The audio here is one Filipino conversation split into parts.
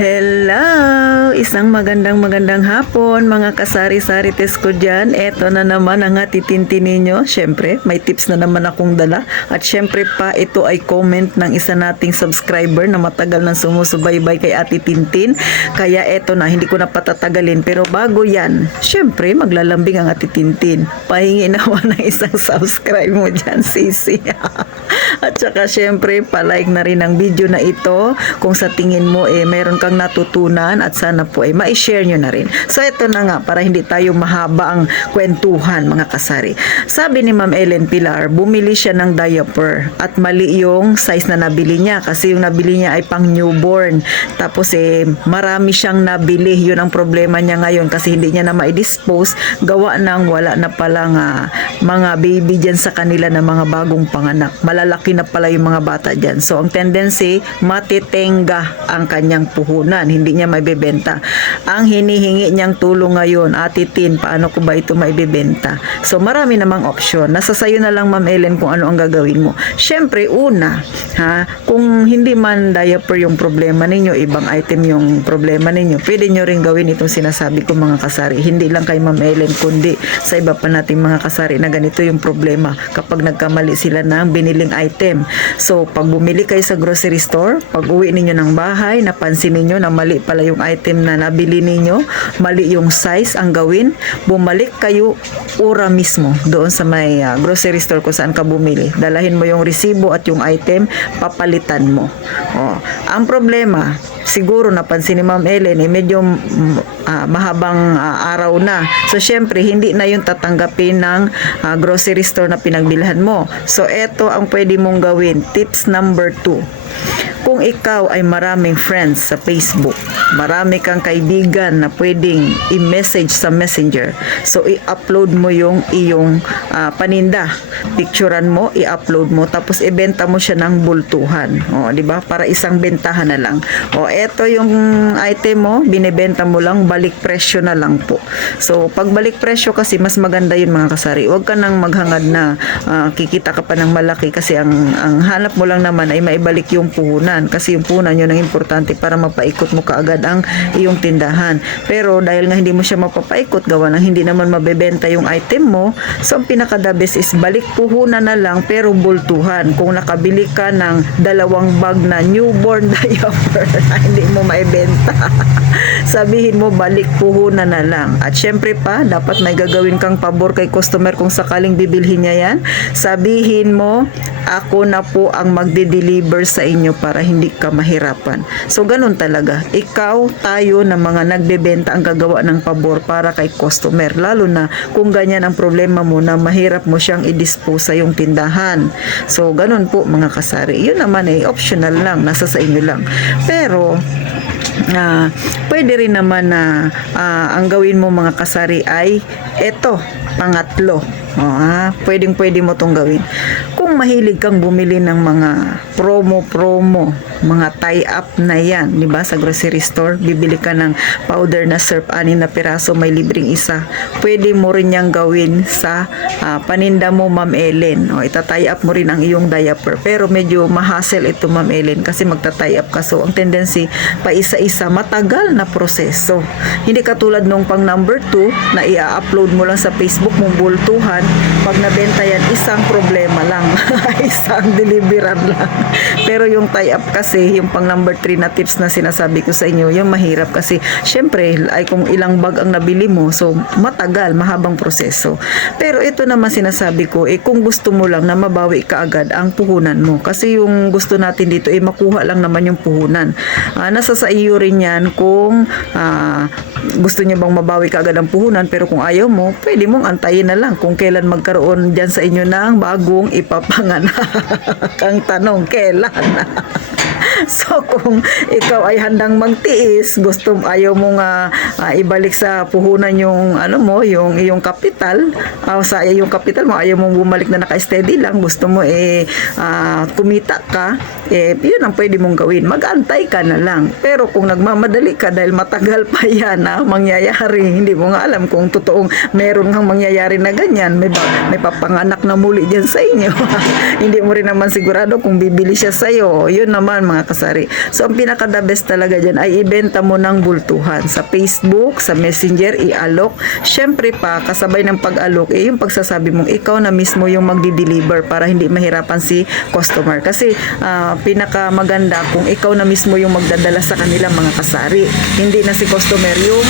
Hello! Isang magandang hapon mga kasari-sarites ko dyan. Eto na naman ang atitintin ninyo. Siyempre, may tips na naman akong dala. At siyempre pa, ito ay comment ng isa nating subscriber na matagal nang sumusubaybay kay Ati Tintin. Kaya eto na, hindi ko na patatagalin. Pero bago yan, siyempre, maglalambing ang Ati Tintin. Pahingi naman ng isang subscribe mo dyan, Sisi. At saka siyempre, palike na rin ang video na ito kung sa tingin mo meron kang natutunan at sana po ma-share nyo na rin. So ito na nga, para hindi tayo mahaba ang kwentuhan mga kasari. Sabi ni Ma'am Ellen Pilar, bumili siya ng diaper at mali yung size na nabili niya kasi yung nabili niya ay pang newborn. Tapos marami siyang nabili. Yun ang problema niya ngayon kasi hindi niya na ma-dispose gawa ng wala na palang mga baby dyan sa kanila na mga bagong panganak. Malalaki na pala yung mga bata dyan. So ang tendency, matitenga ang kanyang puhunan. Hindi niya maibebenta. Ang hinihingi niyang tulong ngayon, Ate Tin, paano ko ba ito maibebenta? So marami namang option. Nasa sayo na lang Ma'am Ellen kung ano ang gagawin mo. Siyempre, una, kung hindi man diaper yung problema ninyo, ibang item yung problema ninyo, pwede nyo rin gawin itong sinasabi ko mga kasari. Hindi lang kay Ma'am Ellen, kundi sa iba pa nating mga kasari na ganito yung problema kapag nagkamali sila ng biniling item. So, pag bumili kayo sa grocery store, pag uwi ninyo ng bahay, napansin ninyo na mali pala yung item na nabili ninyo, mali yung size ang gawin, bumalik kayo ora mismo doon sa may grocery store kung saan ka bumili. Dalahin mo yung resibo at yung item, papalitan mo. Ang problema, siguro napansin ni Ma'am Ellen, medyo mahabang araw na. So, syempre, hindi na yung tatanggapin ng grocery store na pinagbilhan mo. So, eto ang pwede mong gawin. Tips number 2. Kung ikaw ay maraming friends sa Facebook, marami kang kaibigan na pwedeng i-message sa Messenger. So, i-upload mo yung iyong paninda. Picturean mo, i-upload mo, tapos ibenta mo siya ng bultuhan. Di ba? Para isang bentahan na lang. Eto yung item mo, binebenta mo lang, balik presyo na lang po. So, pag balik presyo kasi, mas maganda yun mga kasari. Huwag ka nang maghangad na kikita ka pa ng malaki kasi ang hanap mo lang naman ay maibalik yung puhunan. Kasi yung puhunan yun ang importante para mapaikot mo kaagad ang iyong tindahan. Pero dahil nga hindi mo siya mapapaikot, gawa ng hindi naman mabebenta yung item mo, so ang pinaka-the best is balik puhunan na lang pero bultuhan. Kung nakabili ka ng 2 bag na newborn diaper na hindi mo maibenta, sabihin mo balik puhunan na lang. At syempre pa, dapat may gagawin kang pabor kay customer kung sakaling bibilhin niya yan. Sabihin mo, ako na po ang magde-deliver sa inyo para hindi ka mahirapan. So, ganun talaga. Ikaw, tayo na mga nagbebenta ang gagawa ng pabor para kay customer. Lalo na kung ganyan ang problema mo na mahirap mo siyang i-dispose sa yung tindahan. So, ganun po mga kasari. Yun naman optional lang. Nasa sa inyo lang. Pero, pwede rin naman na ang gawin mo mga kasari ay eto, pangatlo. Pwede mo tong gawin. Kung mahilig kang bumili ng mga promo, mga tie-up na yan, di ba? Sa grocery store, bibili ka ng powder na syrup, 6 na piraso, may libreng isa. Pwede mo rin yang gawin sa paninda mo, Ma'am Ellen. Ita-tie up mo rin ang iyong diaper. Pero medyo ma-hassle ito, Ma'am Ellen, kasi magta-tie up ka. So, ang tendency, pa isa-isa, matagal na proseso. Hindi katulad nung pang number 2, na i-upload mo lang sa Facebook mong bultuhan, pag nabenta yan, isang problema lang. Isang deliveran lang. Pero yung tie-up kasi, yung pang number 3 na tips na sinasabi ko sa inyo, yung mahirap kasi, syempre, ay kung ilang bag ang nabili mo, so matagal, mahabang proseso. Pero ito naman sinasabi ko, kung gusto mo lang na mabawi ka agad ang puhunan mo. Kasi yung gusto natin dito, makuha lang naman yung puhunan. Nasa sa iyo rin yan kung gusto niyo bang mabawi ka agad ang puhunan, pero kung ayaw mo, pwede mong antayin na lang kung kailan magkaroon dyan sa inyo ng bagong ipapanganak. Ang tanong, kailan? So, kung ikaw ay handang magtiis, ayaw mong ibalik sa puhunan yung yung iyong kapital, sa iyong kapital mo, ayaw mong bumalik na naka-steady lang, gusto mo kumita ka, yun ang pwede mong gawin. Mag-antay ka na lang. Pero kung nagmamadali ka dahil matagal pa yan mangyayari, hindi mo nga alam kung totoong meron kang mangyayari na ganyan, may papanganak na muli dyan sa inyo. Hindi mo rin naman sigurado kung bibili siya sa'yo. Yun naman mga kasari. So ang pinaka the best talaga dyan ay ibenta mo ng bultuhan sa Facebook, sa Messenger, i-alok. Syempre pa, kasabay ng pag-alok, yung pagsasabi mong ikaw na mismo yung magdi-deliver para hindi mahirapan si customer. Kasi pinaka maganda kung ikaw na mismo yung magdadala sa kanila mga kasari. Hindi na si customer yung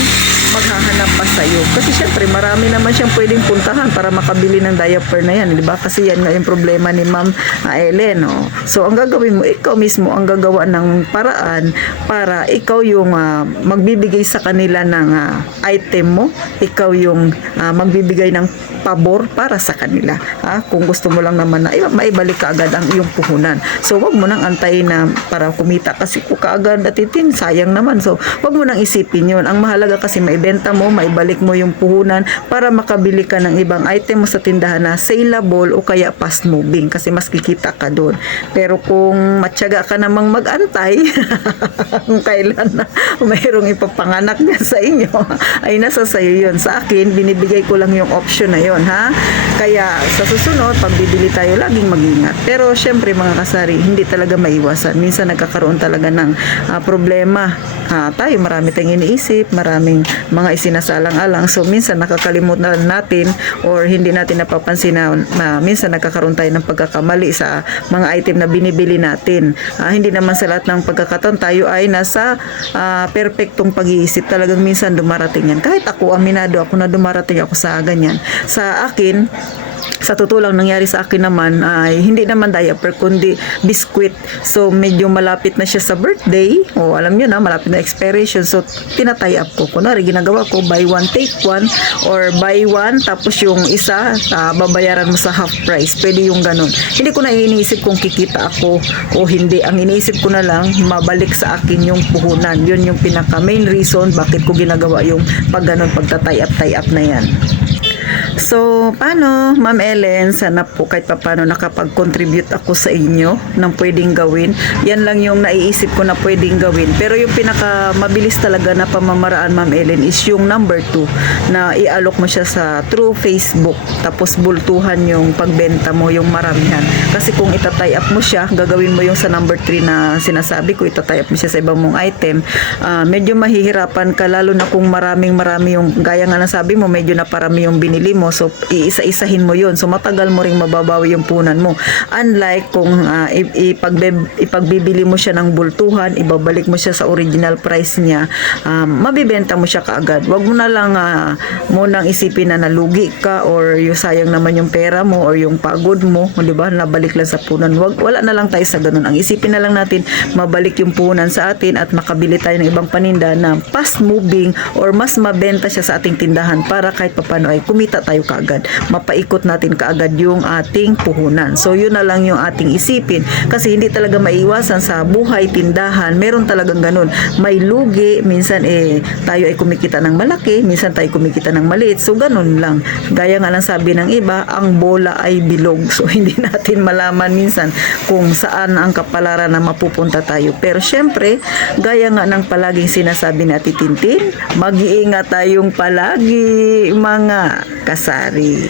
maghahanap pa sa'yo. Kasi syempre, marami naman siyang pwedeng puntahan para makabili ng diaper na yan, di ba? Kasi yan nga yung problema ni Ma'am Ellen, no? So, ang gagawin mo, ikaw mismo ang gagawa ng paraan para ikaw yung magbibigay sa kanila ng item mo, ikaw yung magbibigay ng pabor para sa kanila. Kung gusto mo lang naman na maibalik ka agad ang iyong puhunan. So, wag mo nang antayin na para kumita kasi kung kaagad atitin, sayang naman. So, wag mo nang isipin yun. Ang mahalaga kasi maibenta mo, maibalik mo yung puhunan para makabili ka ng ibang item mo sa tindahan na saleable o kaya fast moving kasi mas kikita ka doon. Pero kung matyaga ka namang mag-antay kung kailan na mayroong ipapanganak niya sa inyo, ay nasa sayo yun. Sa akin, binibigay ko lang yung option na yun, ha? Kaya sa susunod, pag bibili tayo, laging mag-ingat. Pero syempre mga kasari, hindi talaga maiwasan. Minsan nagkakaroon talaga ng problema. Tayo, marami tayong iniisip, maraming mga isinasalang-alang. So, minsan nakakalimutan natin or hindi natin napapansin na minsan nagkakaroon tayo ng pagkakamali sa mga item na binibili natin. Hindi naman sa lahat ng pagkakataon tayo ay nasa perfectong pag-iisip. Talagang minsan dumarating yan. Kahit ako, aminado ako na dumarating ako sa ganyan. Sa akin, sa totoo lang nangyari sa akin naman ay hindi naman diaper kundi biscuit. So medyo malapit na siya sa birthday o alam niyo na malapit na expiration, so tinatay up ko. Kunwari ginagawa ko buy one take one or buy one tapos yung isa babayaran mo sa half price. Pwede yung ganun. Hindi ko na iniisip kung kikita ako o hindi. Ang iniisip ko na lang mabalik sa akin yung puhunan. Yun yung pinaka main reason bakit ko ginagawa yung pag ganun, pagtatay up na yan. So, paano, Ma'am Ellen? Sana po kahit paano nakapag-contribute ako sa inyo ng pwedeng gawin. Yan lang yung naiisip ko na pwedeng gawin. Pero yung pinaka mabilis talaga na pamamaraan, Ma'am Ellen, is yung number 2 na i-alok mo siya sa through Facebook. Tapos bultuhan yung pagbenta mo, yung maramihan. Kasi kung itatay up mo siya, gagawin mo yung sa number 3 na sinasabi ko, itatay up mo siya sa ibang mong item. Medyo mahihirapan ka, lalo na kung marami yung, gaya nga nasabi mo, medyo naparami yung binili mo. So, iisa-isahin mo yun. So, matagal mo ring mababawi yung punan mo. Unlike kung ipagbibili mo siya ng bultuhan, ibabalik mo siya sa original price niya, mabibenta mo siya kaagad. Wag mo na lang munang isipin na nalugi ka or yung sayang naman yung pera mo or yung pagod mo, di ba? Nabalik lang sa punan. Wala na lang tayo sa ganun. Ang isipin na lang natin, mabalik yung punan sa atin at makabili tayo ng ibang paninda na fast moving or mas mabenta siya sa ating tindahan para kahit papano ay kumita tayo kaagad. Mapaikot natin kaagad yung ating puhunan. So, yun na lang yung ating isipin. Kasi hindi talaga maiwasan sa buhay, tindahan. Meron talagang ganun. May lugi. Minsan, tayo ay kumikita ng malaki. Minsan, tayo kumikita ng maliit. So, ganun lang. Gaya nga lang sabi ng iba, ang bola ay bilog. So, hindi natin malaman minsan kung saan ang kapalaran na mapupunta tayo. Pero, syempre, gaya nga ng palaging sinasabi ni Ate Tintin, mag-iingat tayong palagi, mga kasari.